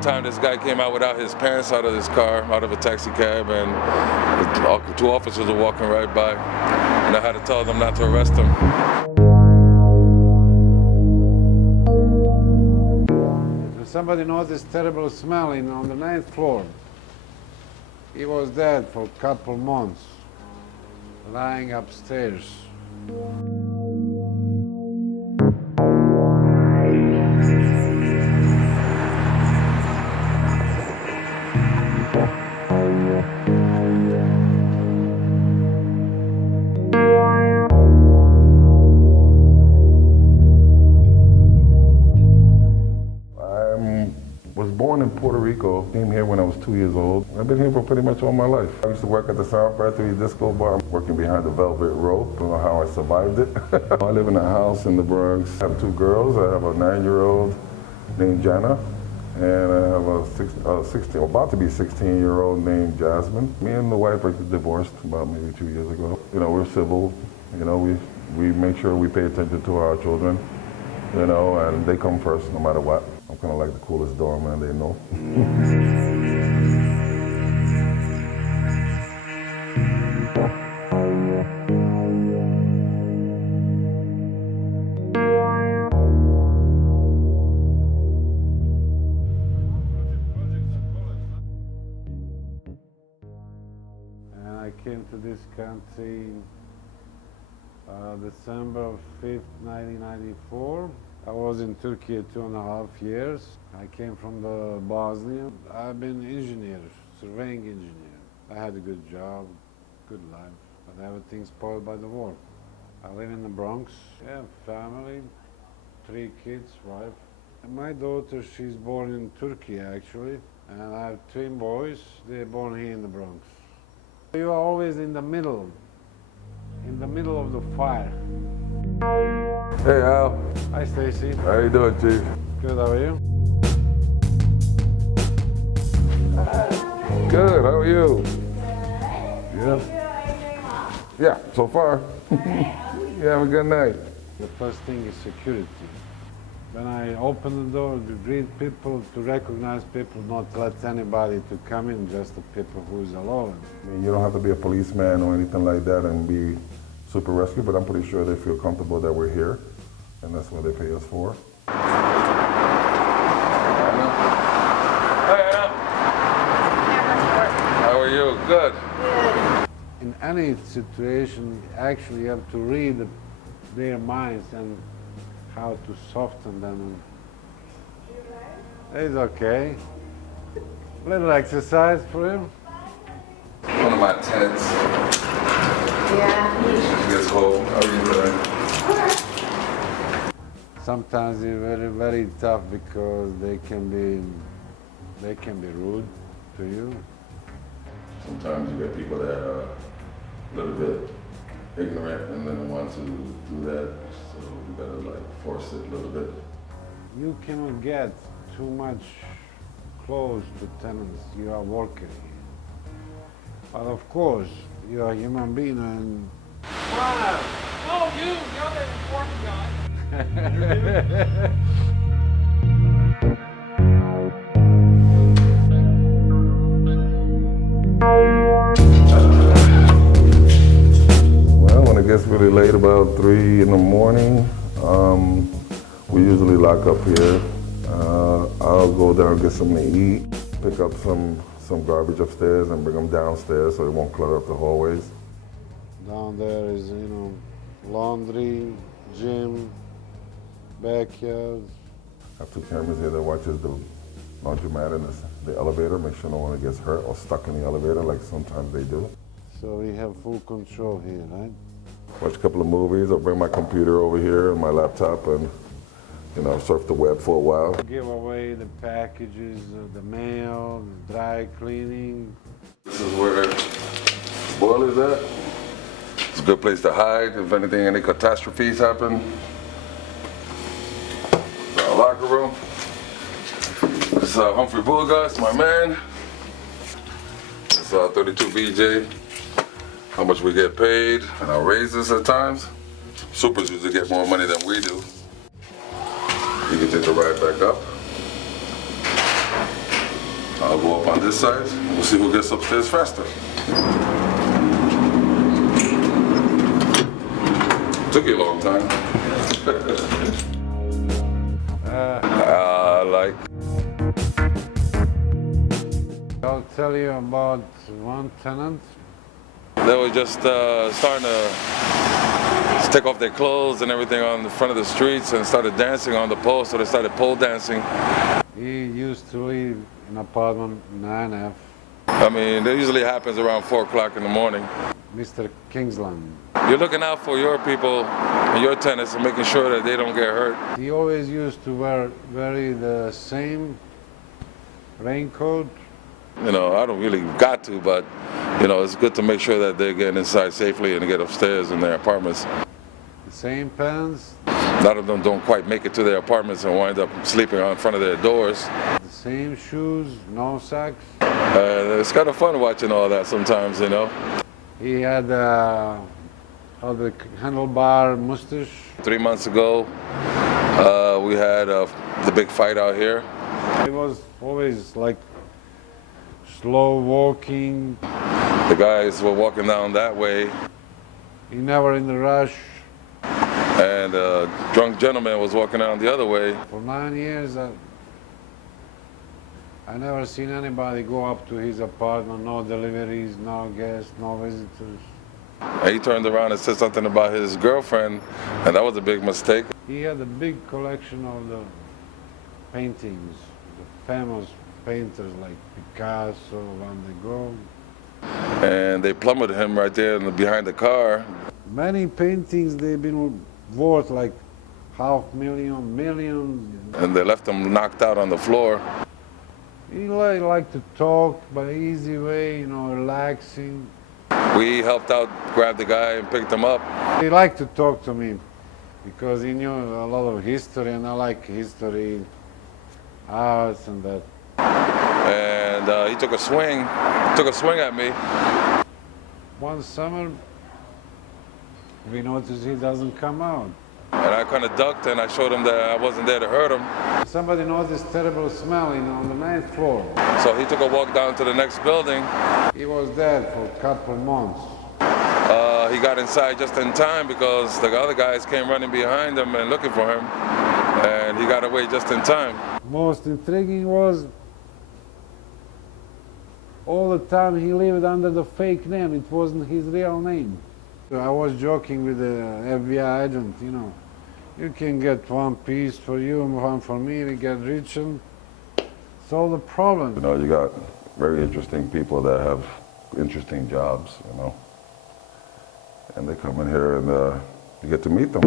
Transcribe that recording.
one time this guy came out without his parents out of his car, out of a taxi cab, and the two officers were walking right by, and I had to tell them not to arrest him. Somebody noticed terrible smelling on the 9th floor. He was dead for a couple months, lying upstairs. I was born in Puerto Rico, came here when I was 2 years old. I've been here for pretty much all my life. I used to work at the Sound Factory disco bar, working behind the velvet rope. I don't know how I survived it. I live in a house in the Bronx. I have 2 girls. I have a 9-year-old named Jana, and I have a about to be 16-year-old named Jasmine. Me and the wife are divorced about maybe 2 years ago. You know, we're civil. You know, we make sure we pay attention to our children, you know, and they come first no matter what. I'm kind of like the coolest doorman they know. And I came to this country December 5th, 1994. I was in Turkey 2.5 years. I came from the Bosnia. I've been engineer, surveying engineer. I had a good job, good life, but everything spoiled by the war. I live in the Bronx. Yeah, family, 3 kids, wife. And my daughter, she's born in Turkey actually, and I have twin boys. They're born here in the Bronx. You are always in the middle of the fire. Hey, Al. Hi, Stacy. How you doing, Chief? Good, how are you? Good, how are you? Good. Yeah, so far. You have a good night. The first thing is security. When I open the door to greet people, to recognize people, not let anybody to come in, just the people who's alone. I mean, you don't have to be a policeman or anything like that and be super rescue, but I'm pretty sure they feel comfortable that we're here, and that's what they pay us for. Hey, Al. How are you? Good. In any situation, actually you have to read their minds and how to soften them. It's okay. Little exercise for him. One of my tenants. Yeah. She gets cold. How are you doing? Sometimes they're very, very tough because they can be rude to you. Sometimes you get people that are a little bit ignorant and then want to do that, so you gotta like force it a little bit. You cannot get too much close to tenants. You are working here. But of course, you are a human being and... Wow! Oh, you're the important guy. Well, when it gets really late, about 3 in the morning, we usually lock up here. I'll go down and get something to eat, pick up some garbage upstairs and bring them downstairs so it won't clutter up the hallways. Down there is, you know, laundry, gym, backyard. I have 2 cameras here that watches the laundromat and the elevator, make sure no one gets hurt or stuck in the elevator like sometimes they do. So we have full control here, right? Watch a couple of movies, I'll bring my computer over here and my laptop and, you know, surf the web for a while. Give away the packages, the mail, the dry cleaning. This is where the boiler's at. It's a good place to hide if anything, any catastrophes happen. It's our locker room. This is Humphrey Bulgas, my man. This is 32 BJ. How much we get paid and our raises at times. Supers usually get more money than we do. You can take the ride back up. I'll go up on this side. We'll see who gets upstairs faster. Took you a long time. Like. I'll tell you about one tenant. They were just starting to take off their clothes and everything on the front of the streets and started dancing on the pole, so they started pole dancing. He used to live in apartment 9F. I mean, that usually happens around 4 o'clock in the morning. Mr. Kingsland. You're looking out for your people and your tenants and making sure that they don't get hurt. He always used to wear the same raincoat. You know, I don't really got to, but, you know, it's good to make sure that they're getting inside safely and get upstairs in their apartments. The same pants. A lot of them don't quite make it to their apartments and wind up sleeping in front of their doors. The same shoes, no socks. It's kind of fun watching all that sometimes, you know. He had the handlebar mustache. 3 months ago, we had the big fight out here. He was always like slow walking. The guys were walking down that way, He never in the rush. and a drunk gentleman was walking down the other way. For 9 years, I never seen anybody go up to his apartment. No deliveries, no guests, no visitors. And he turned around and said something about his girlfriend, and that was a big mistake. He had a big collection of the paintings, the famous painters like Picasso, Van Gogh. And they plummeted him right there behind the car. Many paintings, they've been worth like $500,000, millions. And they left him knocked out on the floor. He liked to talk by easy way, you know, relaxing. We helped out, grabbed the guy and picked him up. He liked to talk to me because he knew a lot of history, and I like history, arts and that. And he took a swing at me. One summer, we noticed he doesn't come out. And I kind of ducked and I showed him that I wasn't there to hurt him. Somebody noticed terrible smell on the 9th floor. So he took a walk down to the next building. He was dead for a couple months. He got inside just in time because the other guys came running behind him and looking for him. And he got away just in time. Most intriguing was all the time he lived under the fake name. It wasn't his real name. I was joking with the FBI agent, you know. You can get one piece for you and one for me. We get rich and solve the problem. You know, you got very interesting people that have interesting jobs, you know. And they come in here and you get to meet them.